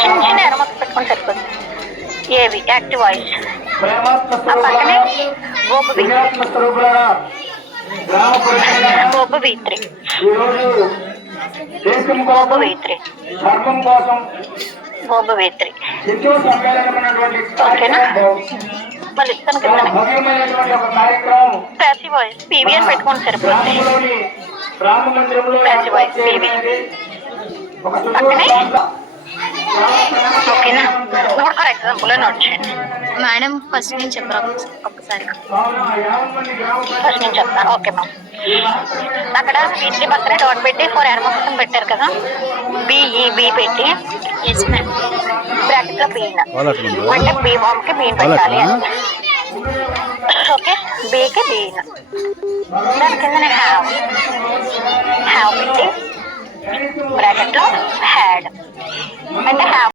చిన్న చిన్న ఎరమొక్క పెట్టుకొని సరిపోతుంది. ఏవి యాక్టివ్ వాయిస్ ఆ పక్కనే Gopu Gopu V3 Gopu V3 Gopu V3 ఓకేనా. మళ్ళీ ఇస్తాను కింద ప్యాసివ్ వాయిస్ పీవీ అని పెట్టుకొని సరిపోతుంది. ప్యాసివ్ వాయిస్ పీవీ పక్కనే ఓకేనా. ఇప్పుడు ఫర్ ఎగ్జాంపుల్ నోట్ చేయండి మేడం. ఫస్ట్ నేను చెప్పరా ఒక్కసారి? ఫస్ట్ నేను చెప్తాను. Okay ma'am. అక్కడ V3 పక్కన డాట్ పెట్టి 4 ఎర్మోక్సం పెట్టారు కదా, బి పెట్టి ఎస్ మ్యామ్. బ్రాకెట్ లో బీన్ అంటే బీ బాంబ్ కి బీన్ పెట్టాలి అని. ఓకే, బీకి బీన్, దాని కింద హ్యావ్ పెట్టి బ్రాకెట్ లో హ్యాడ్ అంటే హ్యావ్